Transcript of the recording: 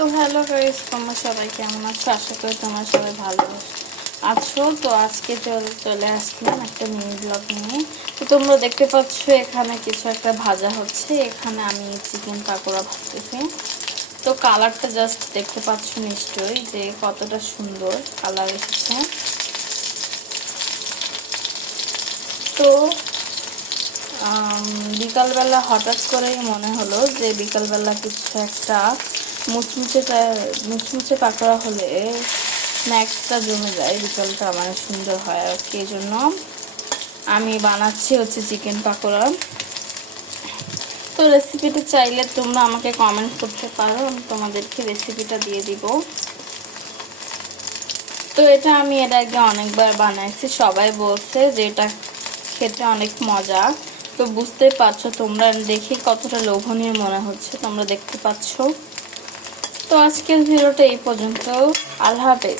তো hello guys, তোমরা সবাই কেমন আছো? আশা করি তোমরা সবাই ভালো আছো। তো আজকে চলে আসলাম একটা মিনি ব্লগ নিয়ে। তো তোমরা দেখতে পাচ্ছ এখানে কিছু একটা ভাজা হচ্ছে। এখানে আমি চিকেন পাকোড়া ভাজতেছি। তো কালারটা জাস্ট দেখতে পাচ্ছ নিশ্চয়ই যে কতটা সুন্দর কালার এসেছে। তো বিকালবেলা হঠাৎ করেই মনে হলো যে বিকালবেলা কিছু একটা মুচমুচে পাকোড়া হলে স্ন্যাক্সটা জমে যায়, বিকালটা মানে সুন্দর হয় আর কি। এই জন্য আমি বানাচ্ছি হচ্ছে চিকেন পাকোড়া। তো রেসিপিটা চাইলে তোমরা আমাকে কমেন্ট করতে পারো, আমি তোমাদেরকে রেসিপিটা দিয়ে দিব। তো এটা আমি এর আগে অনেকবার বানাইছি, সবাই বলছে যে এটা খেতে অনেক মজা। তো বুঝতেই পারছো তোমরা, দেখে কতটা লোভনীয় মনে হচ্ছে, তোমরা দেখতে পাচ্ছ। তো আজকের ভিডিওটা এই পর্যন্ত। আল্লাহ হাফেজ।